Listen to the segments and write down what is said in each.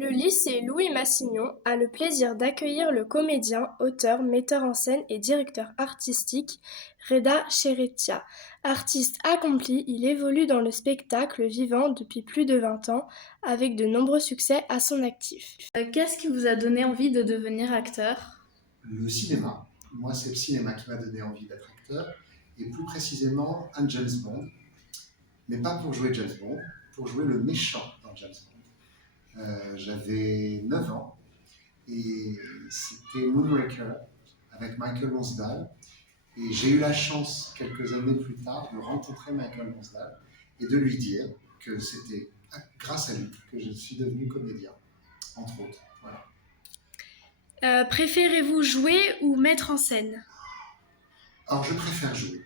Le lycée Louis Massignon a le plaisir d'accueillir le comédien, auteur, metteur en scène et directeur artistique Reda Cheretia. Artiste accompli, il évolue dans le spectacle vivant depuis plus de 20 ans, avec de nombreux succès à son actif. Qu'est-ce qui vous a donné envie de devenir acteur? Le cinéma. Moi, c'est le cinéma qui m'a donné envie d'être acteur, et plus précisément un James Bond, mais pas pour jouer James Bond, pour jouer le méchant dans James Bond. J'avais 9 ans, et c'était Moonraker avec Michael Lonsdale, et j'ai eu la chance, quelques années plus tard, de rencontrer Michael Lonsdale et de lui dire que c'était grâce à lui que je suis devenu comédien, entre autres. Voilà. Préférez-vous jouer ou mettre en scène? Alors, je préfère jouer.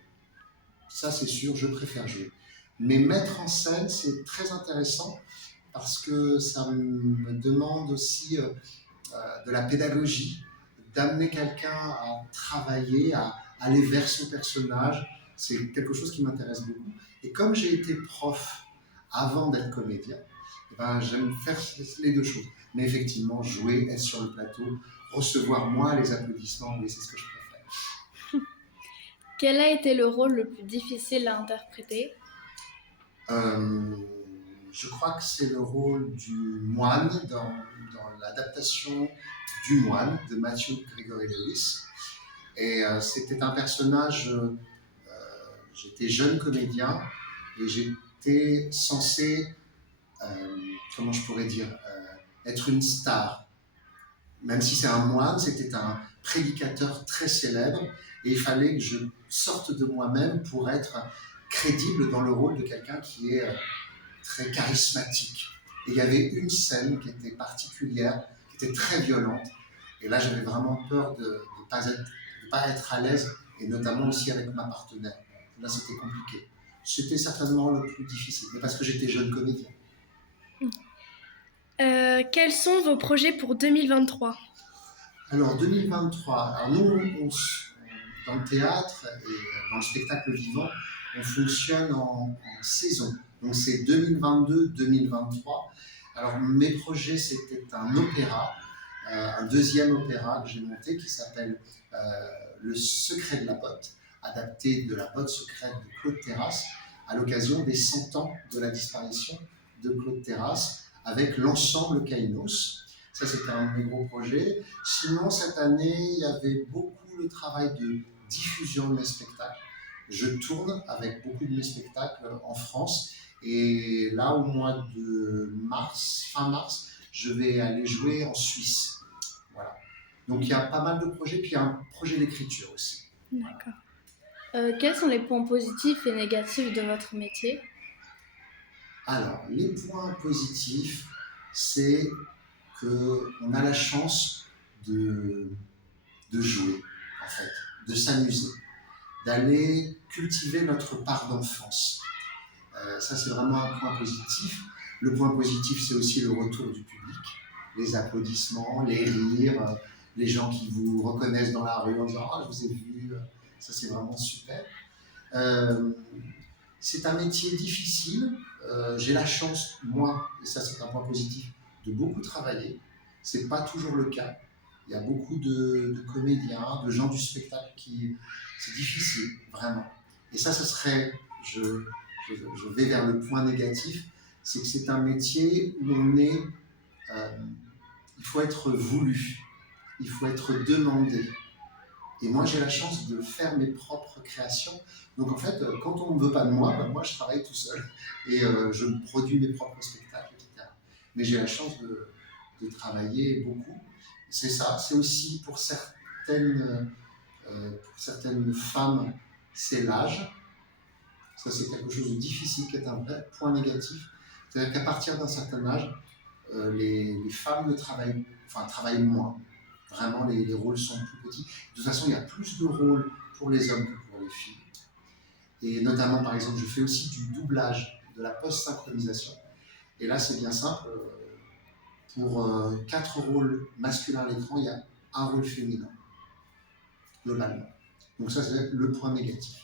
Ça, c'est sûr, je préfère jouer. Mais mettre en scène, c'est très intéressant parce que ça me demande aussi de la pédagogie, d'amener quelqu'un à travailler, à aller vers son personnage. C'est quelque chose qui m'intéresse beaucoup. Et comme j'ai été prof avant d'être comédien, eh ben, j'aime faire les deux choses. Mais effectivement, jouer, être sur le plateau, recevoir moi les applaudissements, oui, c'est ce que je préfère. Quel a été le rôle le plus difficile à interpréter? Euh, je crois que c'est le rôle du moine dans l'adaptation du moine de Matthew Gregory Lewis. Et c'était un personnage, j'étais jeune comédien et j'étais censé, comment je pourrais dire, être une star. Même si c'est un moine, c'était un prédicateur très célèbre et il fallait que je sorte de moi-même pour être crédible dans le rôle de quelqu'un qui est très charismatique. Et il y avait une scène qui était particulière, qui était très violente. Et là, j'avais vraiment peur de ne pas être à l'aise, et notamment aussi avec ma partenaire. Là, c'était compliqué. C'était certainement le plus difficile, mais parce que j'étais jeune comédien. Quels sont vos projets pour 2023? Alors, 2023, alors nous, dans le théâtre et dans le spectacle vivant, on fonctionne en saison. Donc, c'est 2022-2023. Alors, mes projets, c'était un opéra, un deuxième opéra que j'ai monté qui s'appelle Le secret de la botte, adapté de La botte secrète de Claude Terrasse, à l'occasion des 100 ans de la disparition de Claude Terrasse, avec l'ensemble Kainos. Ça, c'était un de mes gros projets. Sinon, cette année, il y avait beaucoup le travail de diffusion de mes spectacles. Je tourne avec beaucoup de mes spectacles en France. Et là, au mois de mars, fin mars, je vais aller jouer en Suisse. Voilà. Donc, il y a pas mal de projets, puis il y a un projet d'écriture aussi. D'accord. Quels sont les points positifs et négatifs de votre métier? Alors, les points positifs, c'est qu'on a la chance de jouer, en fait, de s'amuser, d'aller cultiver notre part d'enfance. Ça, c'est vraiment un point positif. Le point positif, c'est aussi le retour du public, les applaudissements, les rires, les gens qui vous reconnaissent dans la rue en disant « Ah, je vous ai vu », ça, c'est vraiment super. Euh, c'est un métier difficile. J'ai la chance, moi, et ça, c'est un point positif, de beaucoup travailler. C'est pas toujours le cas. Il y a beaucoup de comédiens, de gens du spectacle qui... C'est difficile, vraiment. Et ça, ce serait... Je vais vers le point négatif, c'est que c'est un métier où on est... il faut être voulu, il faut être demandé. Et moi, j'ai la chance de faire mes propres créations. Donc, en fait, quand on ne veut pas de moi, ben moi, je travaille tout seul. Et je produis mes propres spectacles, etc. Mais j'ai la chance de travailler beaucoup. C'est ça. C'est aussi pour certaines femmes, c'est l'âge. Ça, c'est quelque chose de difficile, qui est un vrai point négatif. C'est-à-dire qu'à partir d'un certain âge, les femmes travaillent moins. Vraiment, les rôles sont plus petits. De toute façon, il y a plus de rôles pour les hommes que pour les filles. Et notamment, par exemple, je fais aussi du doublage, de la post-synchronisation. Et là, c'est bien simple. Pour 4 rôles masculins à l'écran, il y a un rôle féminin, globalement. Donc ça, c'est le point négatif.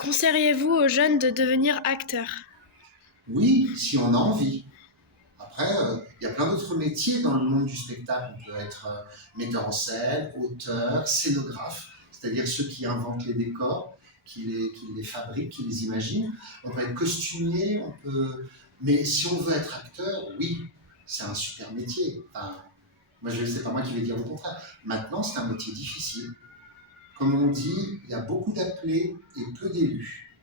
Conseilleriez-vous aux jeunes de devenir acteurs? Oui, si on a envie. Après, il y a plein d'autres métiers dans le monde du spectacle. On peut être metteur en scène, auteur, scénographe, c'est-à-dire ceux qui inventent les décors, qui les fabriquent, qui les imaginent. On peut être costumier, on peut... Mais si on veut être acteur, oui, c'est un super métier. Enfin, moi, c'est pas moi qui vais dire le contraire. Maintenant, c'est un métier difficile. Comme on dit, il y a beaucoup d'appelés et peu d'élus.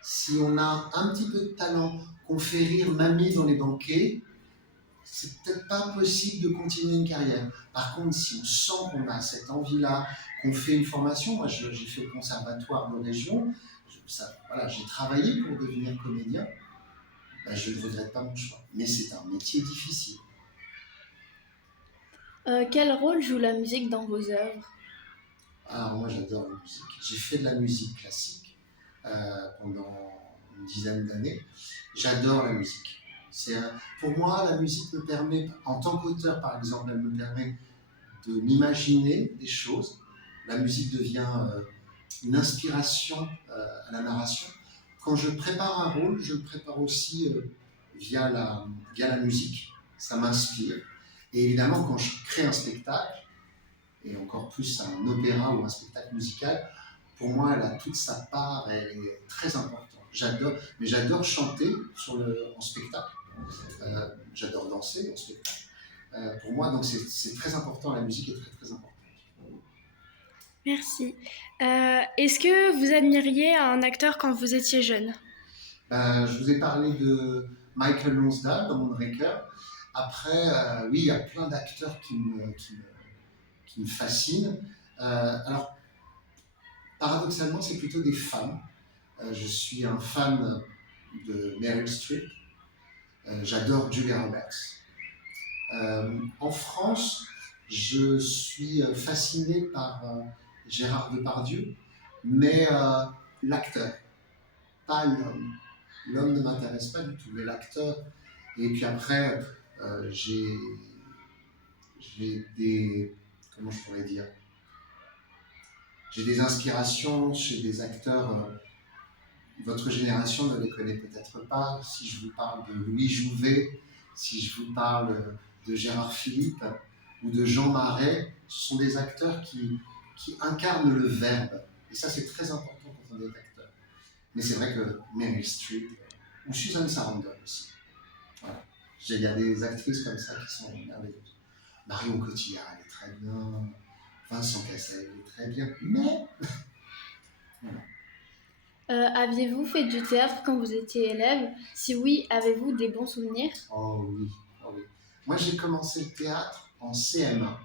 Si on a un petit peu de talent, qu'on fait rire mamie dans les banquets, c'est peut-être pas possible de continuer une carrière. Par contre, si on sent qu'on a cette envie-là, qu'on fait une formation, moi j'ai fait le conservatoire de région, voilà, j'ai travaillé pour devenir comédien, ben, je ne regrette pas mon choix. Mais c'est un métier difficile. Quel rôle joue la musique dans vos œuvres? Alors moi j'adore la musique. J'ai fait de la musique classique pendant une dizaine d'années. J'adore la musique. Pour moi, la musique me permet, en tant qu'auteur par exemple, elle me permet de m'imaginer des choses. La musique devient une inspiration à la narration. Quand je prépare un rôle, je le prépare aussi via la musique. Ça m'inspire. Et évidemment, quand je crée un spectacle, et encore plus un opéra ou un spectacle musical, pour moi, elle a toute sa part, elle est très importante. J'adore chanter en spectacle. J'adore danser en spectacle. Pour moi, donc c'est très important, la musique est très très importante. Merci. Est-ce que vous admiriez un acteur quand vous étiez jeune? Je vous ai parlé de Michael Lonsdale dans Moonraker. Après, oui, il y a plein d'acteurs qui me fascinent. Alors, paradoxalement, c'est plutôt des femmes. Je suis un fan de Meryl Streep. J'adore Julia Roberts. En France, je suis fasciné par Gérard Depardieu, mais l'acteur, pas l'homme. L'homme ne m'intéresse pas du tout, mais l'acteur. Et puis après, j'ai des... Comment je pourrais dire? J'ai des inspirations chez des acteurs. Votre génération ne les connaît peut-être pas. Si je vous parle de Louis Jouvet, si je vous parle de Gérard Philippe ou de Jean Marais, ce sont des acteurs qui incarnent le verbe. Et ça, c'est très important quand on est acteur. Mais c'est vrai que Meryl Streep ou Susan Sarandon aussi. Voilà. Il y a des actrices comme ça qui sont merveilleuses. Marion Cotillard, elle est très bien. Vincent Cassel, elle est très bien. Mais voilà. Aviez-vous fait du théâtre quand vous étiez élève? Si oui, avez-vous des bons souvenirs? Oh oui, oh oui. Moi, j'ai commencé le théâtre en CM1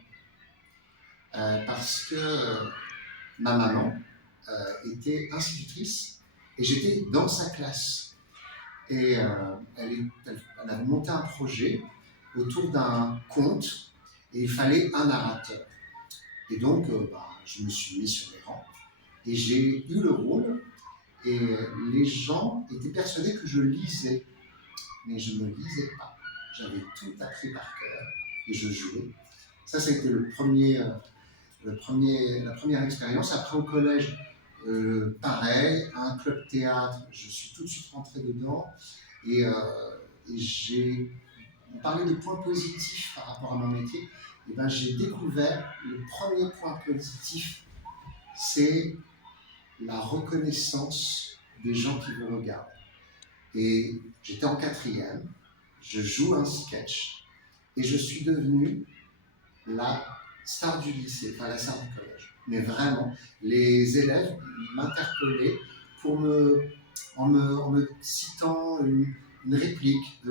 parce que ma maman était institutrice et j'étais dans sa classe. Et elle avait monté un projet autour d'un conte et il fallait un narrateur. Et donc, je me suis mis sur les rangs et j'ai eu le rôle. Et les gens étaient persuadés que je lisais, mais je ne lisais pas. J'avais tout appris par cœur et je jouais. Ça a été la première expérience. Après, au collège, pareil, un club théâtre, je suis tout de suite rentré dedans. Et on parlait de points positifs par rapport à mon métier. Et ben, j'ai découvert le premier point positif, c'est la reconnaissance des gens qui vous regardent. Et j'étais en quatrième, je joue un sketch et je suis devenu la star du lycée, enfin la star du collège. Mais vraiment, les élèves m'interpellaient en me citant une réplique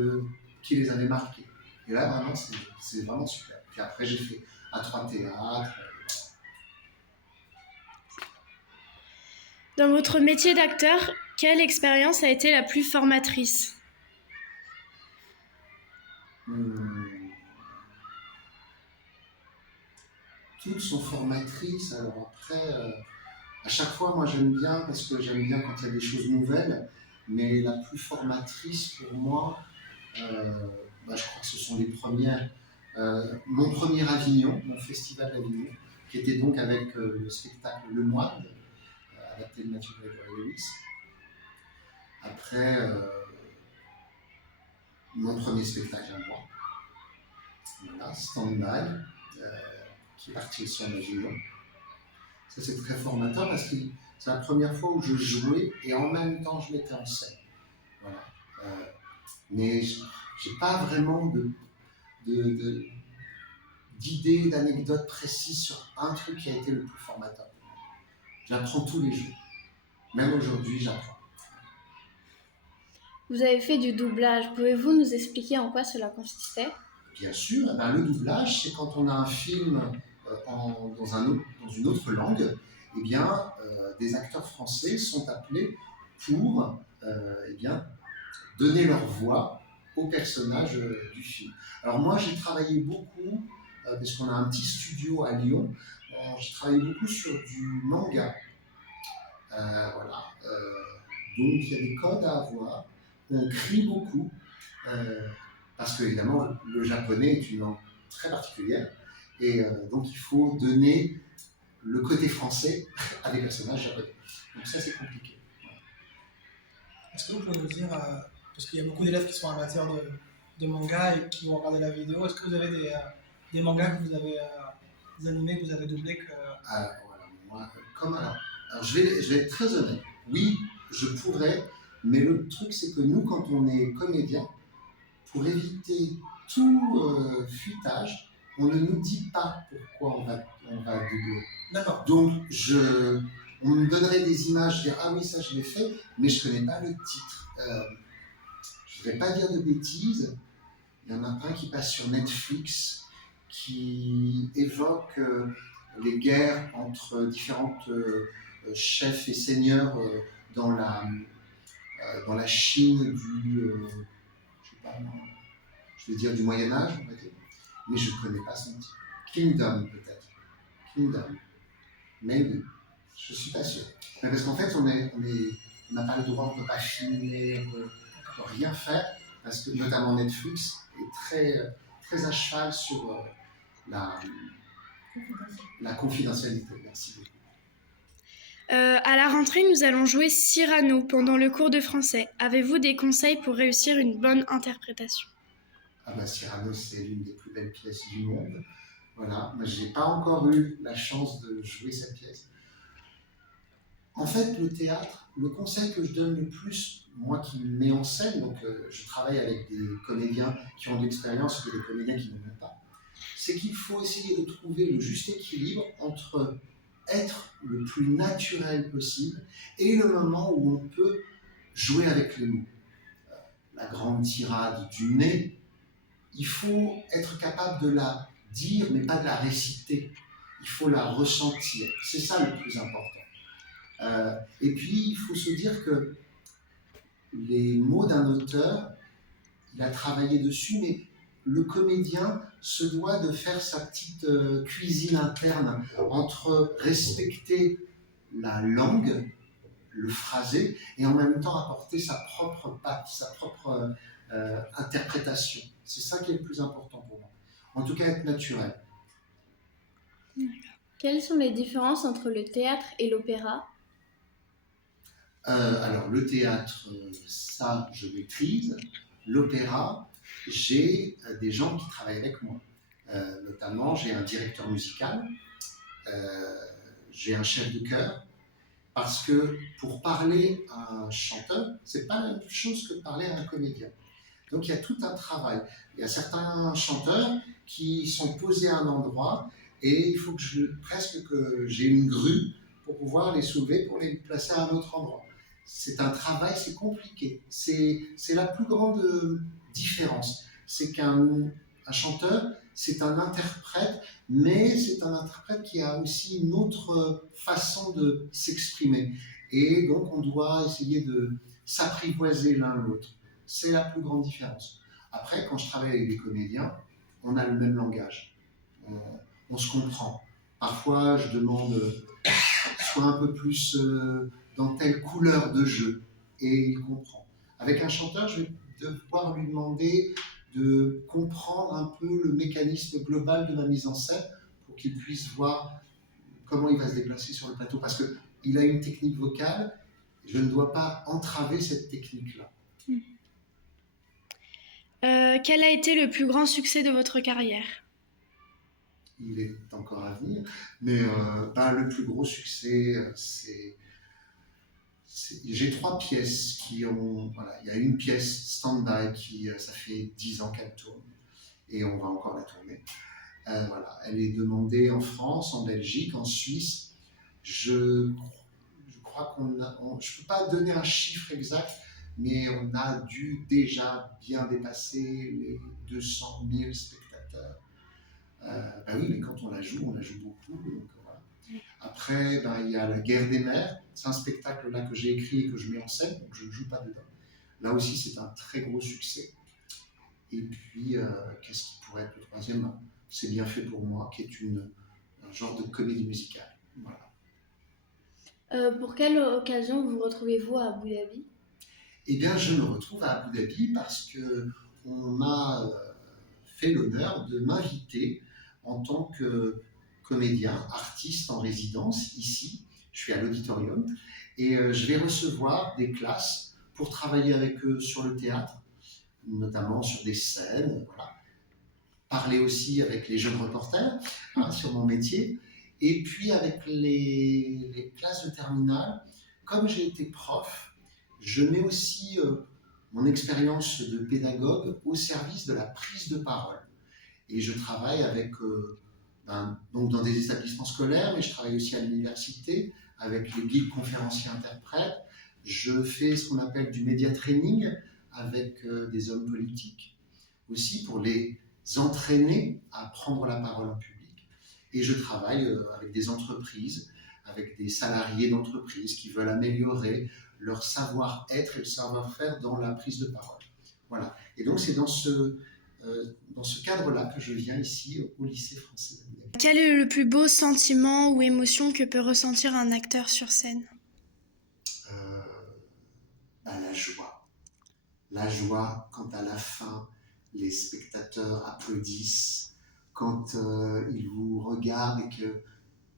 qui les avait marqués. Et là, vraiment, c'est vraiment super. Puis après, j'ai fait A3 théâtre. Dans votre métier d'acteur, quelle expérience a été la plus formatrice? Toutes sont formatrices. Alors après, à chaque fois, moi j'aime bien, parce que j'aime bien quand il y a des choses nouvelles, mais la plus formatrice pour moi, je crois que ce sont les premières. Mon premier Avignon, mon festival d'Avignon, qui était donc avec le spectacle Le Moine, adapté de Matthew Gregor Lewis. Après mon premier spectacle à moi, voilà, Stand By, qui est parti sur ma violon. Ça, c'est très formateur parce que c'est la première fois où je jouais et en même temps je mettais en scène. Voilà. Mais j'ai pas vraiment d'idées, d'anecdotes précises sur un truc qui a été le plus formateur. J'apprends tous les jours. Même aujourd'hui, j'apprends. Vous avez fait du doublage. Pouvez-vous nous expliquer en quoi cela consistait? Bien sûr, eh ben, le doublage, c'est quand on a un film dans une autre langue, eh bien, des acteurs français sont appelés pour eh bien, donner leur voix au personnage du film. Alors moi, j'ai travaillé beaucoup, parce qu'on a un petit studio à Lyon, j'ai travaillé beaucoup sur du manga. Voilà. Donc il y a des codes à avoir, on crie beaucoup, parce que évidemment le japonais est une langue très particulière, et donc il faut donner le côté français à des personnages japonais. Donc ça, c'est compliqué. Est-ce que vous pouvez nous dire, parce qu'il y a beaucoup d'élèves qui sont amateurs de manga et qui vont regarder la vidéo, est-ce que vous avez des mangas que vous avez, des animés que vous avez doublés Voilà, moi, alors je vais être très honnête. Oui, je pourrais, mais le truc, c'est que nous, quand on est comédien, pour éviter tout fuitage, on ne nous dit pas pourquoi on va doubler. D'accord. Donc, on me donnerait des images, dire ah oui, ça je l'ai fait, mais je ne connais pas le titre. Je ne voudrais pas dire de bêtises. Il y en a un qui passe sur Netflix qui évoque les guerres entre différents chefs et seigneurs dans la Chine je sais pas, je vais dire du Moyen-Âge, on va dire, mais je ne connais pas son titre. Kingdom, peut-être. Kingdom. Maybe. Je ne suis pas sûr. Mais parce qu'en fait, on n'a pas le droit, on ne peut pas filmer, on ne peut rien faire, parce que notamment Netflix est très, très à cheval sur la confidentialité. Merci beaucoup. À la rentrée, nous allons jouer Cyrano pendant le cours de français. Avez-vous des conseils pour réussir une bonne interprétation? Ah bah, Cyrano, c'est l'une des plus belles pièces du monde. Voilà, moi je n'ai pas encore eu la chance de jouer cette pièce. En fait, le théâtre, le conseil que je donne le plus, moi qui me mets en scène, donc je travaille avec des comédiens qui ont de l'expérience et des comédiens qui n'en ont pas, c'est qu'il faut essayer de trouver le juste équilibre entre être le plus naturel possible et le moment où on peut jouer avec les mots. La grande tirade du nez, il faut être capable de la dire, mais pas de la réciter. Il faut la ressentir. C'est ça le plus important. Et puis, il faut se dire que les mots d'un auteur, il a travaillé dessus, mais le comédien se doit de faire sa petite cuisine interne entre respecter la langue, le phrasé, et en même temps apporter sa propre patte, sa propre interprétation. C'est ça qui est le plus important pour moi. En tout cas, être naturel. Quelles sont les différences entre le théâtre et l'opéra? Alors, le théâtre, ça, je maîtrise. L'opéra, j'ai des gens qui travaillent avec moi. Notamment, j'ai un directeur musical, j'ai un chef de chœur, parce que pour parler à un chanteur, c'est pas la même chose que parler à un comédien. Donc il y a tout un travail. Il y a certains chanteurs qui sont posés à un endroit et il faut que j'ai une grue pour pouvoir les soulever, pour les placer à un autre endroit. C'est un travail, c'est compliqué. C'est la plus grande différence. C'est qu'un chanteur, c'est un interprète, mais c'est un interprète qui a aussi une autre façon de s'exprimer. Et donc, on doit essayer de s'apprivoiser l'un l'autre. C'est la plus grande différence. Après, quand je travaille avec des comédiens, on a le même langage. On se comprend. Parfois, je demande soit un peu plus dans telle couleur de jeu, et il comprend. Avec un chanteur, je vais devoir lui demander de comprendre un peu le mécanisme global de ma mise en scène pour qu'il puisse voir comment il va se déplacer sur le plateau. Parce qu'il a une technique vocale Je ne dois pas entraver cette technique-là. Quel a été le plus grand succès de votre carrière? Il est encore à venir, mais le plus gros succès, j'ai 3 pièces qui ont... Voilà, il y a une pièce stand-by qui, ça fait 10 ans qu'elle tourne, et on va encore la tourner. Voilà, elle est demandée en France, en Belgique, en Suisse. Je crois je ne peux pas donner un chiffre exact, mais on a dû déjà bien dépasser les 200 000 spectateurs. Oui, mais quand on la joue beaucoup. Donc, voilà. Après, il y a La Guerre des Mers. C'est un spectacle là que j'ai écrit et que je mets en scène, donc je ne joue pas dedans. Là aussi, c'est un très gros succès. Et puis, qu'est-ce qui pourrait être le troisième? C'est Bien fait pour moi, qui est un genre de comédie musicale. Voilà. Pour quelle occasion vous retrouvez-vous à Abu Dhabi? Eh bien, je me retrouve à Abu Dhabi parce qu'on m'a fait l'honneur de m'inviter en tant que comédien, artiste en résidence ici. Je suis à l'auditorium et je vais recevoir des classes pour travailler avec eux sur le théâtre, notamment sur des scènes, voilà. Parler aussi avec les jeunes reporters sur mon métier. Et puis avec les classes de terminale, comme j'ai été prof, je mets aussi mon expérience de pédagogue au service de la prise de parole. Et je travaille avec, donc dans des établissements scolaires, mais je travaille aussi à l'université avec les guides conférenciers interprètes. Je fais ce qu'on appelle du média training avec des hommes politiques, aussi pour les entraîner à prendre la parole en public. Et je travaille avec des entreprises, avec des salariés d'entreprises qui veulent améliorer leur savoir-être et le savoir-faire dans la prise de parole. Voilà. Et donc c'est dans ce cadre-là que je viens ici au lycée français d'Abu Dhabi. Quel est le plus beau sentiment ou émotion que peut ressentir un acteur sur scène? La joie. La joie quand à la fin, les spectateurs applaudissent, quand ils vous regardent et que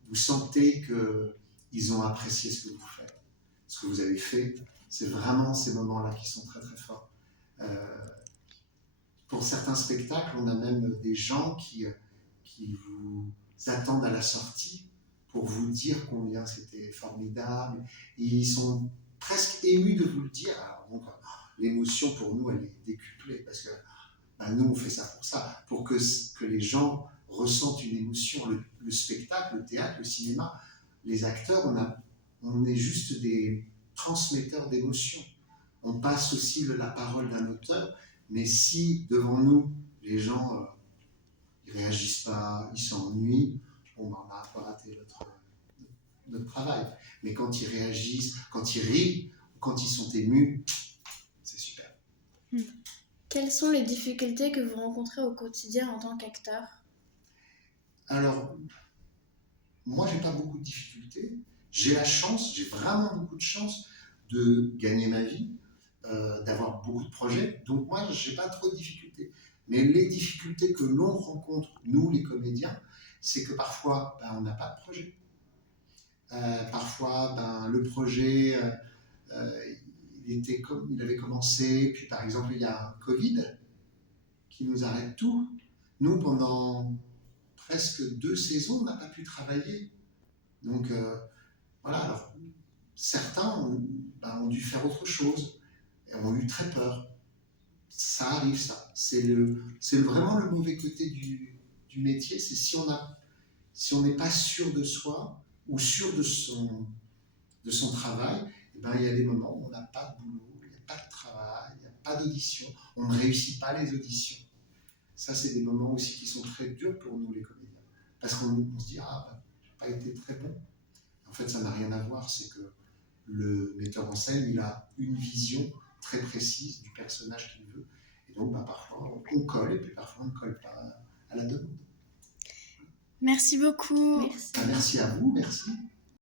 vous sentez qu'ils ont apprécié ce que vous faites, ce que vous avez fait. C'est vraiment ces moments-là qui sont très très forts. Pour certains spectacles, on a même des gens qui vous attendent à la sortie pour vous dire combien c'était formidable. Et ils sont presque émus de vous le dire. Alors, donc, l'émotion pour nous, elle est décuplée parce que nous, on fait ça, pour que les gens ressentent une émotion. Le spectacle, le théâtre, le cinéma, les acteurs, on est juste des transmetteurs d'émotions. On passe aussi la parole d'un auteur, mais si devant nous, les gens ils réagissent pas, ils s'ennuient, on a un peu raté notre travail. Mais quand ils réagissent, quand ils rient, quand ils sont émus, c'est super. Quelles sont les difficultés que vous rencontrez au quotidien en tant qu'acteur? Alors, moi, j'ai pas beaucoup de difficultés. J'ai vraiment beaucoup de chance de gagner ma vie, d'avoir beaucoup de projets. Donc moi, j'ai pas trop de difficultés. Mais les difficultés que l'on rencontre, nous, les comédiens, c'est que parfois, on n'a pas de projet. Parfois, le projet, il avait commencé, puis par exemple, il y a un Covid qui nous arrête tout. Nous, pendant presque 2 saisons, on n'a pas pu travailler. Donc, voilà, alors, certains ont dû faire autre chose et ont eu très peur. Ça arrive, ça. C'est vraiment le mauvais côté du métier, c'est si on n'est pas sûr de soi ou sûr de son travail, il y a des moments où on n'a pas de boulot, il n'y a pas de travail, il n'y a pas d'audition, on ne réussit pas les auditions. Ça, c'est des moments aussi qui sont très durs pour nous, les comédiens. Parce qu'on se dit, j'ai pas été très bon. En fait, ça n'a rien à voir, c'est que le metteur en scène, il a une vision très précise du personnage qu'il veut. Et donc, parfois, on colle, et puis parfois, on ne colle pas à la demande. Merci beaucoup. Merci. Merci à vous, merci.